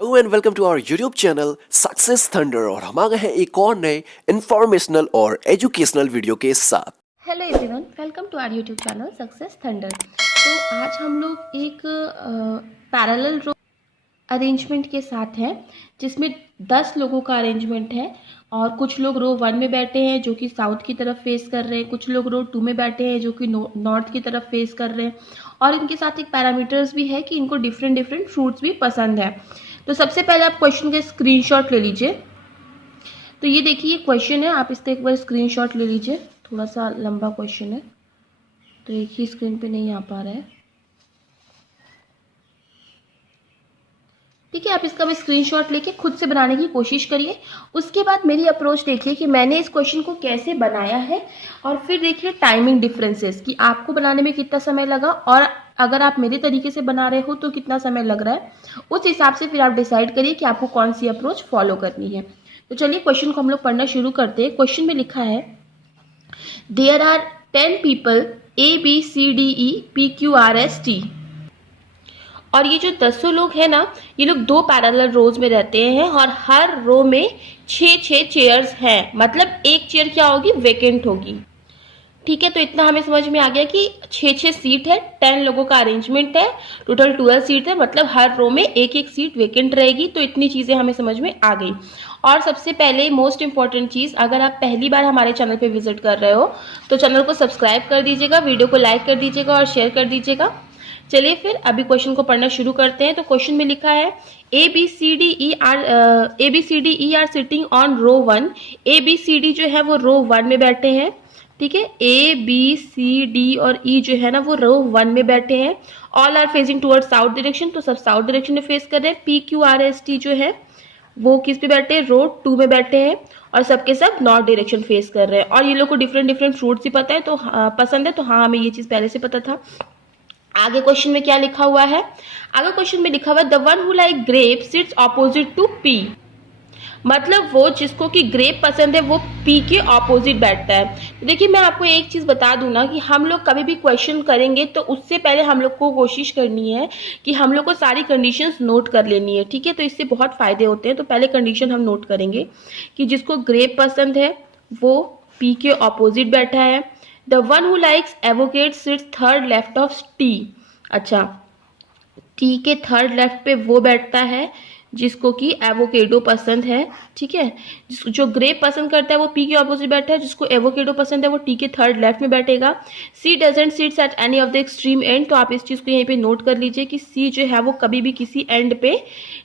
Hello and welcome to our YouTube channel success thunder. और हम आ गए हैं एक और नए इंफॉर्मेशनल और एजुकेशनल वीडियो के साथ। Hello everyone, welcome to our YouTube channel success thunder. तो आज हम लोग एक पैरेलल रो अरेंजमेंट के साथ हैं, जिसमें 10 लोगों का अरेंजमेंट है और कुछ लोग रो 1 में बैठे हैं जो कि साउथ की तरफ फेस कर रहे हैं, कुछ लोग रो 2 में बैठे हैं जो कि नॉर्थ की तरफ फेस कर रहे हैं। और इनके साथ एक पैरामीटर्स भी है कि इनको डिफरेंट डिफरेंट फ्रूट्स भी पसंद है। तो सबसे पहले आप क्वेश्चन का स्क्रीनशॉट ले लीजिए। तो ये देखिए, ये क्वेश्चन है, आप इसका एक बार स्क्रीनशॉट ले लीजिए। थोड़ा सा लंबा क्वेश्चन है तो एक ही स्क्रीन पे नहीं आ पा रहा है। ठीक है, आप इसका भी स्क्रीनशॉट लेके खुद से बनाने की कोशिश करिए। उसके बाद मेरी अप्रोच देखिए कि मैंने इस क्वेश्चन को कैसे बनाया है, और फिर देखिए टाइमिंग डिफरेंसेस कि आपको बनाने में कितना समय लगा और अगर आप मेरे तरीके से बना रहे हो तो कितना समय लग रहा है। उस हिसाब से फिर आप डिसाइड करिए कि आपको कौन सी अप्रोच फॉलो करनी है। तो चलिए क्वेश्चन को हम लोग पढ़ना शुरू करते हैं। क्वेश्चन में लिखा है, there are 10 people A B C D E P Q R S T। और ये जो 10 लोग हैं ना, ये लोग 2 पैरेलल रोज में रहते हैं और हर रो में 6 चेयर्स हैं। मतलब एक चेयर क्या होगी, वेकेंट होगी। ठीक है, तो इतना हमें समझ में आ गया कि 6 सीट है, 10 लोगों का अरेंजमेंट है, टोटल 12 सीट है, मतलब हर रो में एक एक सीट वेकेंट रहेगी। तो इतनी चीजें हमें समझ में आ गई। और सबसे पहले मोस्ट इंपॉर्टेंट चीज, अगर आप पहली बार हमारे चैनल पे विजिट कर रहे हो तो चैनल को सब्सक्राइब कर दीजिएगा, वीडियो को लाइक कर दीजिएगा और शेयर कर दीजिएगा। चलिए फिर अभी क्वेश्चन को पढ़ना शुरू करते हैं। तो क्वेश्चन में लिखा है, A B C D E are sitting on row 1। A B C D जो है वो रो 1 में बैठे हैं। ठीक है, ए बी सी डी और ई जो है ना वो रो 1 में बैठे हैं। All are facing towards south direction, तो सब साउथ डायरेक्शन में फेस कर रहे हैं। P Q R S T जो है वो किस पे बैठे हैं, रो 2 में बैठे हैं और सबके सब नॉर्थ डायरेक्शन फेस कर रहे हैं। और ये लोग को डिफरेंट डिफरेंट फ्रूट्स भी पता है, तो पसंद है। तो हाँ, हमें ये चीज पहले से पता था। आगे क्वेश्चन में क्या लिखा हुआ है, आगे क्वेश्चन में लिखा हुआ है, the one who like grape sits opposite to P. मतलब वो जिसको कि ग्रेप पसंद है वो पी के ऑपोजिट बैठता है। तो देखिए, मैं आपको एक चीज बता दूं ना कि हम लोग कभी भी क्वेश्चन करेंगे तो उससे पहले हम लोग को कोशिश करनी है कि हम लोग को सारी कंडीशंस नोट कर लेनी है। ठीक है, तो इससे बहुत फायदे होते हैं। तो पहले कंडीशन हम नोट करेंगे कि जिसको ग्रेप पसंद है वो पी के ऑपोजिट बैठा है। The one who likes avocado sits third left of T. अच्छा, टी के थर्ड लेफ्ट पे वो बैठता है जिसको कि एवोकेडो पसंद है। ठीक है, जो ग्रेप पसंद करता है वो पी के ऑपोजिट बैठा है, जिसको एवोकेडो पसंद है वो टी के थर्ड लेफ्ट में बैठेगा। She doesn't sits at any of the extreme end, तो आप इस चीज को यहीं पे नोट कर लीजिए कि सी जो है वो कभी भी किसी एंड पे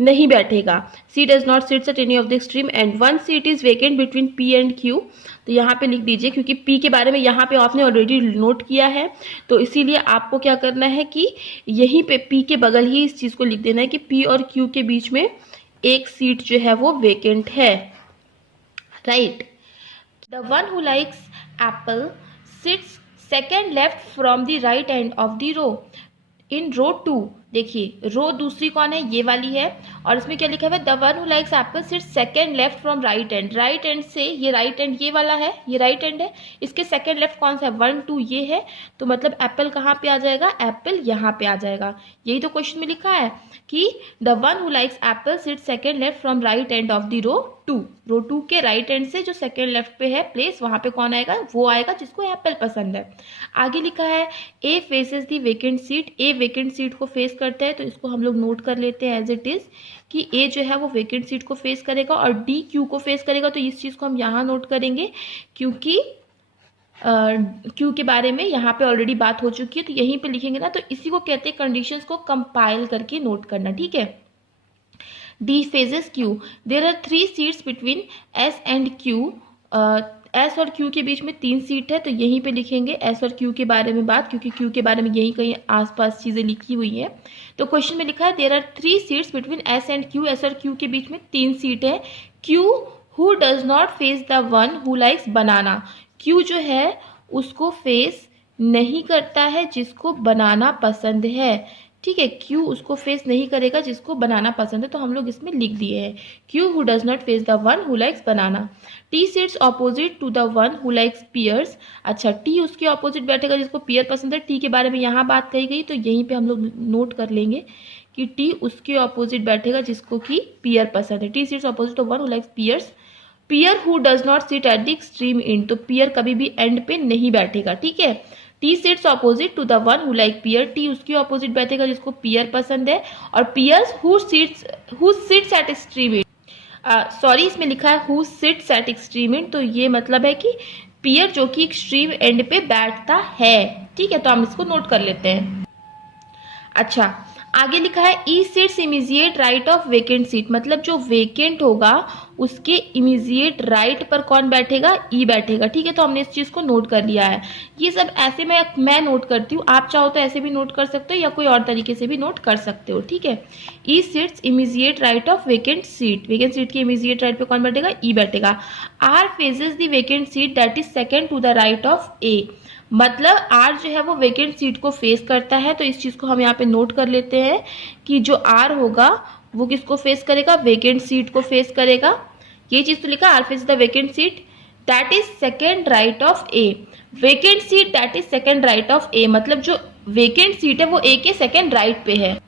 नहीं बैठेगा। She does not sits at any of the extreme end one seat is vacant between P and Q. तो यहाँ पे लिख दीजिए, क्योंकि पी के बारे में यहाँ पे आपने ऑलरेडी नोट किया है, तो इसीलिए आपको क्या करना है कि यहीं पे पी के बगल ही इस चीज को लिख देना है कि पी और क्यू के बीच में एक सीट जो है वो वेकेंट है। Right, the one who likes apple sits second left from the right end of the row in row 2। देखिए, रो दूसरी कौन है, ये वाली है। और इसमें क्या लिखा हुआ है, the one who likes apple sits second left from right end. Right end से ये राइट एंड ये वाला है, ये राइट एंड है, इसके सेकंड लेफ्ट कौन सा है, 1 2 ये है। तो मतलब एप्पल कहाँ पे आ जाएगा, एप्पल यहाँ पे आ जाएगा। यही तो क्वेश्चन में लिखा है कि the one who likes apple sits second left from right end of the row 2। Row 2 के राइट एंड से जो सेकंड लेफ्ट पे है प्लेस, वहां पे कौन आएगा, वो आएगा जिसको एप्पल पसंद है। आगे लिखा है, ए फेसेस दी वेकेंट सीट। ए वेकेंट सीट को फेस करता है, तो इसको हम लोग नोट कर लेते हैं एज इट इज कि ए जो है वो वेकेंट सीट को फेस करेगा और डी क्यू को फेस करेगा। तो इस चीज को हम यहाँ नोट करेंगे क्योंकि क्यू के बारे में यहाँ पे ऑलरेडी बात हो चुकी है। तो यहीं पे लिखेंगे ना, तो इसी को कहते हैं कंडीशंस को कंपाइल करके नोट करना। ठीक है, D faces Q. There are 3 seats between S and Q. S और क्यू के बीच में 3 सीट है, तो यहीं पे लिखेंगे एस और क्यू के बारे में बात, क्योंकि क्यू के बारे में यहीं कहीं आसपास चीजें लिखी हुई है। तो क्वेश्चन में लिखा है, there are 3 seats between S and Q. S और क्यू के बीच में 3 सीट है। Q who does not face the one who likes banana. Q जो है उसको फेस नहीं करता है जिसको बनाना पसंद है। ठीक है, क्यू उसको फेस नहीं करेगा जिसको बनाना पसंद है, तो हम लोग इसमें लिख दिए हैं Q who does not face the one who likes banana. T sits opposite to the one who likes pears. अच्छा, टी उसके ऑपोजिट बैठेगा जिसको पियर पसंद है। टी के बारे में यहाँ बात कही गई, तो यहीं पे हम लोग नोट कर लेंगे कि टी उसके ऑपोजिट बैठेगा जिसको कि पियर पसंद है। T sits opposite to one who likes pears. Pear who does not sit at the extreme end, तो पियर कभी भी एंड पे नहीं बैठेगा, ठीक है। T sits opposite to the one who like pear, T उसके ऑपोजिट बैठेगा जिसको पियर पसंद है। और pears who sits at extreme end, sorry इसमें लिखा है who sits at extreme end, तो ये मतलब है कि पियर जो कि एक्सट्रीम एंड पे बैठता है, ठीक है। तो हम इसको नोट कर लेते हैं। अच्छा, आगे लिखा है E sits immediate right of vacant seat, मतलब जो वेकेंट होगा उसके इमीजिएट राइट पर कौन बैठेगा, ई बैठेगा, ठीक है। तो हमने इस चीज को नोट कर लिया है। ये सब ऐसे मैं नोट करती हूँ, आप चाहो तो ऐसे भी नोट कर सकते हो या कोई और तरीके से भी नोट कर सकते हो, ठीक है। E sits immediate right of vacant seat, vacant seat के इमीजिएट राइट पे कौन बैठेगा, ई बैठेगा। R faces the vacant seat that is second to the right of A, मतलब आर जो है वो वेकेंट सीट को फेस करता है। तो इस चीज को हम यहाँ पे नोट कर लेते हैं कि जो आर होगा वो किसको फेस करेगा, वेकेंट सीट को फेस करेगा। ये चीज तो लिखा, R face the vacant seat that is second right of A, vacant seat that is second right of A, मतलब जो वेकेंट सीट है वो ए के सेकेंड राइट पे है,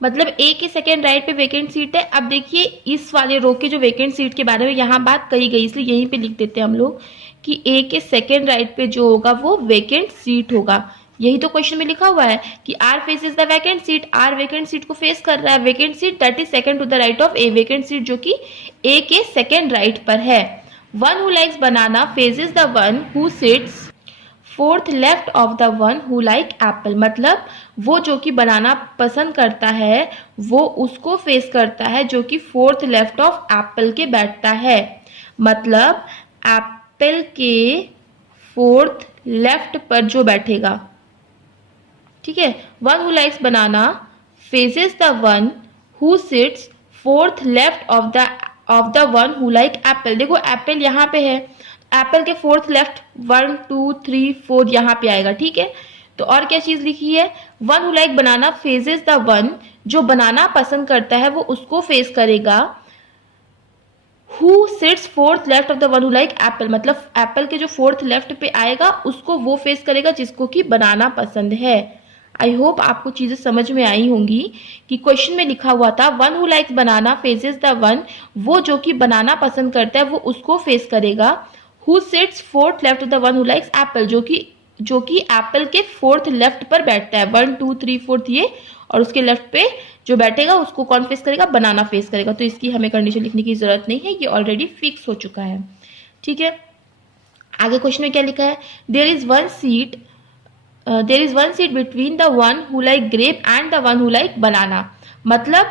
मतलब ए के सेकेंड राइट पे वेकेंट सीट है। अब देखिए इस वाले रो के जो वेकेंट सीट के बारे में यहाँ बात कही गई, इसलिए यहीं पे लिख देते हैं हम लोग कि ए के सेकेंड राइट पे जो होगा वो वेकेंट सीट होगा। यही तो क्वेश्चन में लिखा हुआ है कि R faces the vacant seat, R vacant seat को फेस कर रहा है, vacant seat that is second to the right of A, vacant seat जो कि ए के सेकंड राइट पर है। One who likes banana faces the one who sits fourth left of the one who like apple, मतलब वो जो कि बनाना पसंद करता है वो उसको फेस करता है जो कि फोर्थ लेफ्ट ऑफ एप्पल के बैठता है, मतलब एप्पल के फोर्थ लेफ्ट पर जो बैठेगा, ठीक है। One who likes banana faces the one who sits fourth left of the one who like Apple. देखो एप्पल यहाँ पे है, एप्पल के फोर्थ लेफ्ट 1 2 3 4 यहाँ पे आएगा, ठीक है। तो और क्या चीज लिखी है, one who like banana faces the one, जो बनाना पसंद करता है वो उसको फेस करेगा, who sits fourth left of the one who like apple, मतलब एप्पल के जो फोर्थ लेफ्ट पे आएगा उसको वो फेस करेगा जिसको कि बनाना पसंद है। आई होप आपको चीजें समझ में आई होंगी कि क्वेश्चन में लिखा हुआ था one who likes banana faces the one, वो जो कि बनाना पसंद करता है वो उसको फेस करेगा, who sits fourth left of the one who likes Apple, जो कि एप्पल के फोर्थ लेफ्ट पर बैठता है, 1 2 3 4 ये, और उसके लेफ्ट पे जो बैठेगा उसको कौन फेस करेगा, बनाना फेस करेगा। तो इसकी हमें कंडीशन लिखने की जरूरत नहीं है, ये ऑलरेडी फिक्स हो चुका है, ठीक है। आगे क्वेश्चन में क्या लिखा है, there is one seat between the one who like grape and the one who like banana, मतलब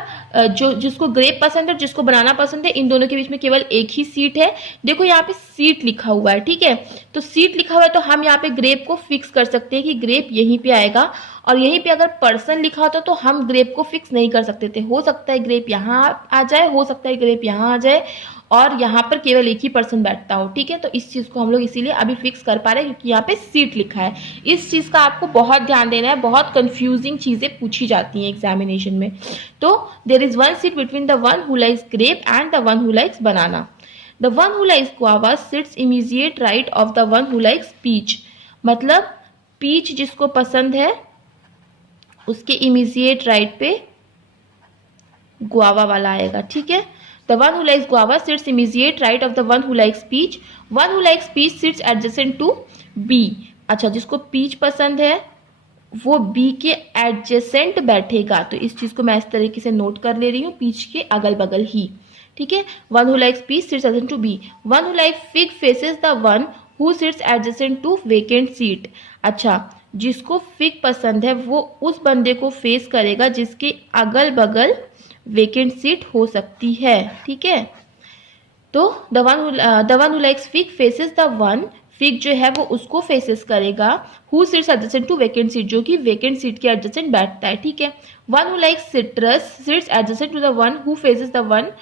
जो जिसको ग्रेप पसंद है और जिसको बनाना पसंद है इन दोनों के बीच में केवल एक ही सीट है। देखो यहाँ पे सीट लिखा हुआ है, ठीक है। तो सीट लिखा हुआ है तो हम यहाँ पे ग्रेप को फिक्स कर सकते हैं कि ग्रेप यहीं पे आएगा, और यहीं पे अगर पर्सन लिखा होता तो हम ग्रेप को फिक्स नहीं कर सकते थे। हो सकता है ग्रेप यहाँ आ जाए, हो सकता है ग्रेप यहाँ आ जाए, और यहाँ पर केवल एक ही पर्सन बैठता हो, ठीक है। तो इस चीज को हम लोग इसीलिए अभी फिक्स कर पा रहे हैं क्योंकि यहाँ पे सीट लिखा है। इस चीज का आपको बहुत ध्यान देना है, बहुत कंफ्यूजिंग चीजें पूछी जाती हैं एग्जामिनेशन में। तो there is one seat between the one who likes grape and the one who likes banana. The one who likes guava sits immediate right of the one who likes peach, मतलब peach जिसको पसंद है उसके immediate right पे guava वाला आएगा, ठीक है। The one who likes guava sits immediate right of the one who likes peach. One who likes peach sits adjacent to B. अच्छा, जिसको पीच पसंद है वो B के एडजेसेंट बैठेगा। तो इस चीज को मैं इस तरीके से नोट कर ले रही हूँ, पीच के अगल बगल ही, ठीक है। One who likes peach sits adjacent to B. One who likes fig faces the one who sits adjacent to vacant seat. अच्छा, जिसको फिग पसंद है वो उस बंदे को फेस करेगा जिसके अगल बगल वेकेंट सीट हो सकती है, ठीक है। तो the one who likes fig faces the one, fig जो है वो उसको फेसेस करेगा, who sits adjacent to vacant seat, जो कि वेकेंट सीट के एडजेसेंट बैठता है, ठीक है। One who likes citrus sits adjacent to the one who faces the one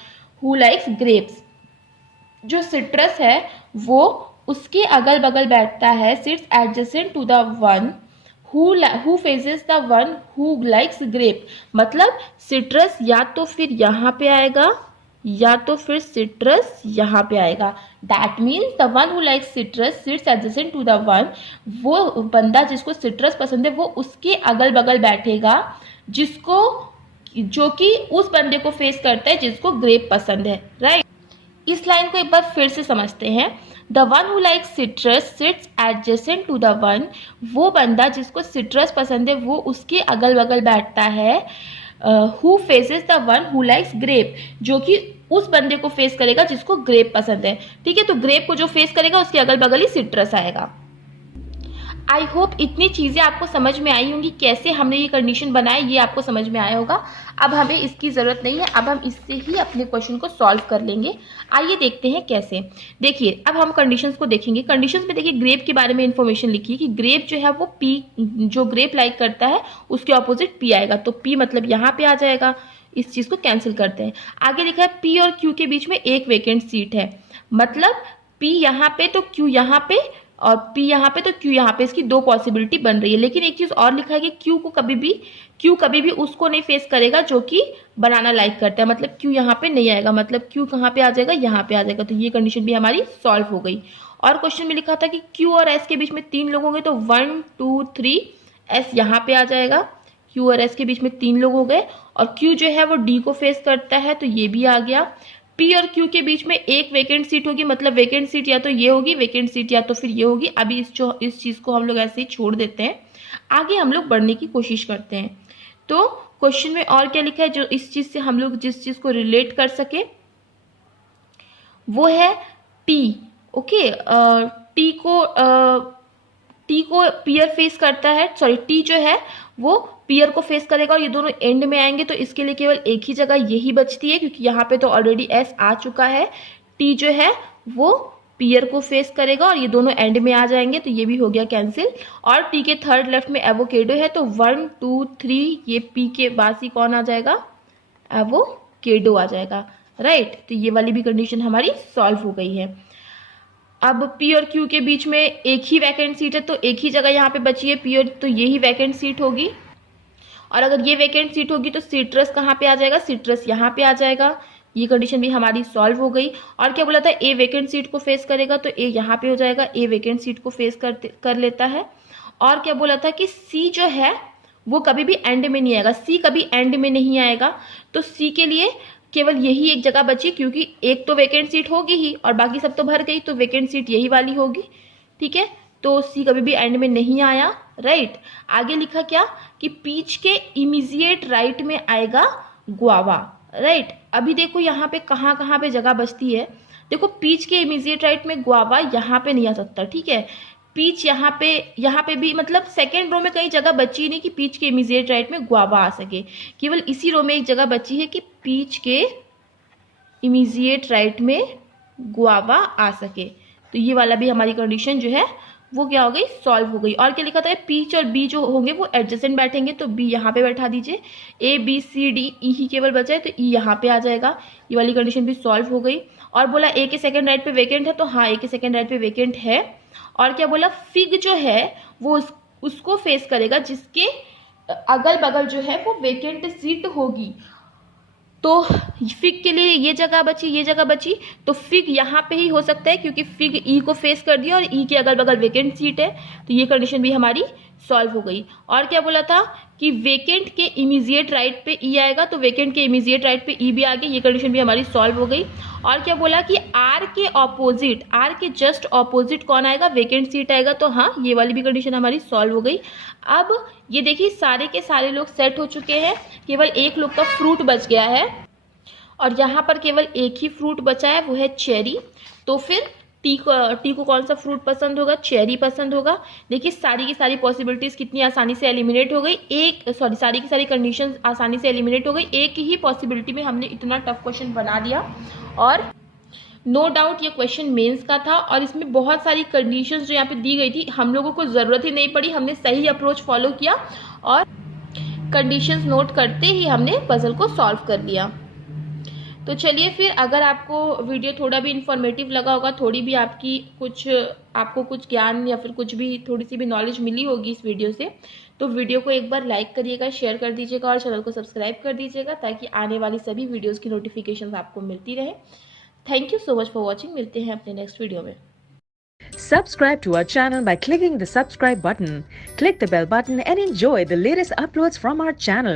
who likes grapes, जो सिट्रस है वो उसके अगल बगल बैठता है, sits adjacent to the one who faces the one who likes grape, मतलब सिट्रस या तो फिर यहाँ पे आएगा या तो फिर सिट्रस यहाँ पे आएगा। That means the one who likes citrus sits adjacent to the one, वो बंदा जिसको सिट्रस पसंद है वो उसके अगल बगल बैठेगा जिसको जो कि उस बंदे को फेस करता है जिसको ग्रेप पसंद है, राइट। इस लाइन को एक बार फिर से समझते हैं। The one who like citrus sits adjacent to the one, वो बंदा जिसको सिट्रस पसंद है वो उसके अगल बगल बैठता है। Who faces the one who likes grape, जो कि उस बंदे को फेस करेगा जिसको ग्रेप पसंद है, ठीक है। तो ग्रेप को जो फेस करेगा उसके अगल बगल ही सिट्रस आएगा। आई होप इतनी चीज़ें आपको समझ में आई होंगी, कैसे हमने ये कंडीशन बनाए ये आपको समझ में आया होगा। अब हमें इसकी ज़रूरत नहीं है, अब हम इससे ही अपने क्वेश्चन को सॉल्व कर लेंगे। आइए देखते हैं कैसे। देखिए अब हम कंडीशंस को देखेंगे। कंडीशंस में देखिए ग्रेप के बारे में इंफॉर्मेशन लिखी है कि ग्रेप जो है वो पी, जो ग्रेप लाइक करता है उसके ऑपोजिट पी आएगा, तो पी मतलब यहाँ पे आ जाएगा। इस चीज़ को कैंसिल करते हैं। आगे लिखा है पी और क्यू के बीच में एक वैकेंट सीट है, मतलब पी यहाँ पे तो क्यू यहाँ पे और P यहाँ पे तो Q यहाँ पे, इसकी दो पॉसिबिलिटी बन रही है। लेकिन एक चीज और लिखा है कि Q कभी भी उसको नहीं फेस करेगा जो कि बनाना लाइक करता है, मतलब Q यहाँ पे नहीं आएगा, मतलब Q कहाँ पे आ जाएगा, यहाँ पे आ जाएगा। तो ये कंडीशन भी हमारी सॉल्व हो गई। और क्वेश्चन में लिखा था कि Q और S के बीच में 3 लोग होंगे, तो 1 2 3 S यहाँ पे आ जाएगा। Q और S के बीच में 3 लोग हो गए और Q जो है वो D को फेस करता है, तो ये भी आ गया। P और Q के बीच में एक वैकेंट सीट होगी, मतलब वैकेंट सीट या तो ये होगी, वैकेंट सीट या तो फिर ये होगी। अभी इस चीज को हम लोग ऐसे ही छोड़ देते हैं, आगे हम लोग बढ़ने की कोशिश करते हैं। तो क्वेश्चन में और क्या लिखा है जो इस चीज से हम लोग जिस चीज को रिलेट कर सके, वो है T। ओके, T को पियर फेस करता है, सॉरी T जो है वो पियर को फेस करेगा और ये दोनों एंड में आएंगे, तो इसके लिए केवल एक ही जगह यही बचती है, क्योंकि यहाँ पे तो ऑलरेडी S आ चुका है। T जो है वो पियर को फेस करेगा और ये दोनों एंड में आ जाएंगे, तो ये भी हो गया कैंसिल। और T के थर्ड लेफ्ट में एवोकेडो है, तो 1 2 3 ये P के बाद ही कौन आ जाएगा, एवोकेडो आ जाएगा, राइट। तो ये वाली भी कंडीशन हमारी सॉल्व हो गई है। अब P और Q के बीच में एक ही वैकेंट सीट है, तो एक ही जगह यहाँ पे बची है P और, तो यही वैकेंट सीट होगी। और अगर ये वैकेंट सीट होगी तो सिट्रस कहाँ पे आ जाएगा, सिट्रस यहाँ पे आ जाएगा। ये कंडीशन भी हमारी सॉल्व हो गई। और क्या बोला था, A वैकेंट सीट को फेस करेगा, तो A यहाँ पे हो जाएगा, A वैकेंट सीट को फेस कर लेता है। और क्या बोला था कि C जो है वो कभी भी एंड में नहीं आएगा, C कभी एंड में नहीं आएगा, तो C के लिए केवल यही एक जगह बची, क्योंकि एक तो वैकेंट सीट होगी ही और बाकी सब तो भर गई, तो वैकेंट सीट यही वाली होगी, ठीक है। तो C कभी भी एंड में नहीं आया, राइट। आगे लिखा क्या कि पीच के इमीडिएट राइट में आएगा गुआवा, राइट। अभी देखो यहाँ पे कहाँ कहाँ पे जगह बचती है। देखो पीच के इमीडिएट राइट में गुआवा यहाँ पे नहीं आ सकता, ठीक है। पीच यहाँ पे भी, मतलब सेकेंड रो में कहीं जगह बची नहीं कि पीच के इमीडिएट राइट में गुआवा आ सके। केवल इसी रो में एक जगह बची है कि पीच के इमीडिएट राइट में गुआवा आ सके, तो ये वाला भी हमारी कंडीशन जो है वो क्या हो गई, सॉल्व हो गई। और क्या लिखा था, पीच और बी जो होंगे वो एडजेसेंट बैठेंगे, तो बी यहाँ पे बैठा दीजिए। ए बी सी डी ई ही केवल बचा है, तो ई यहाँ पे आ जाएगा। ये वाली कंडीशन भी सॉल्व हो गई। और बोला ए के सेकंड राइट पे वेकेंट है, तो हाँ ए के सेकंड राइट पे वेकेंट है। और क्या बोला, फिग जो है वो उसको फेस करेगा जिसके अगल बगल जो है वो वेकेंट सीट होगी। तो फिग के लिए ये जगह बची, तो फिग यहाँ पे ही हो सकता है, क्योंकि फिग ई को फेस कर दिया और ई के अगल बगल वेकेंट सीट है, तो ये कंडीशन भी हमारी सॉल्व हो गई। और क्या बोला था कि वेकेंट के इमीडिएट राइट पे ई आएगा, तो वेकेंट के इमीडिएट राइट पे ई भी आ गई, ये कंडीशन भी हमारी सॉल्व हो गई। और क्या बोला कि आर के जस्ट ऑपोजिट कौन आएगा, वेकेंट सीट आएगा, तो हाँ ये वाली भी कंडीशन हमारी सॉल्व हो गई। अब ये देखिए सारे के सारे लोग सेट हो चुके हैं, केवल एक लोग का फ्रूट बच गया है और यहाँ पर केवल एक ही फ्रूट बचा है, वो है चेरी। तो फिर टी को कौन सा फ्रूट पसंद होगा, चेरी पसंद होगा। देखिए सारी की सारी पॉसिबिलिटीज कितनी आसानी से एलिमिनेट हो गई, सारी की सारी कंडीशंस आसानी से एलिमिनेट हो गई। एक ही पॉसिबिलिटी में हमने इतना टफ क्वेश्चन बना दिया। और नो डाउट ये क्वेश्चन मेंस का था और इसमें बहुत सारी कंडीशंस जो यहाँ पे दी गई थी हम लोगों को ज़रूरत ही नहीं पड़ी, हमने सही अप्रोच फॉलो किया और कंडीशंस नोट करते ही हमने पजल को सॉल्व कर लिया। तो चलिए फिर, अगर आपको वीडियो थोड़ा भी इंफॉर्मेटिव लगा होगा, थोड़ी भी आपको कुछ ज्ञान या फिर कुछ भी थोड़ी सी भी नॉलेज मिली होगी इस वीडियो से, तो वीडियो को एक बार लाइक करिएगा, शेयर कर दीजिएगा और चैनल को सब्सक्राइब कर दीजिएगा, ताकि आने वाली सभी वीडियोज़ की नोटिफिकेशन आपको मिलती रहे। Thank you so much for watching. मिलते हैं अपने नेक्स्ट वीडियो में। Subscribe to our channel by clicking the subscribe button. Click the bell button and enjoy the latest uploads from our channel.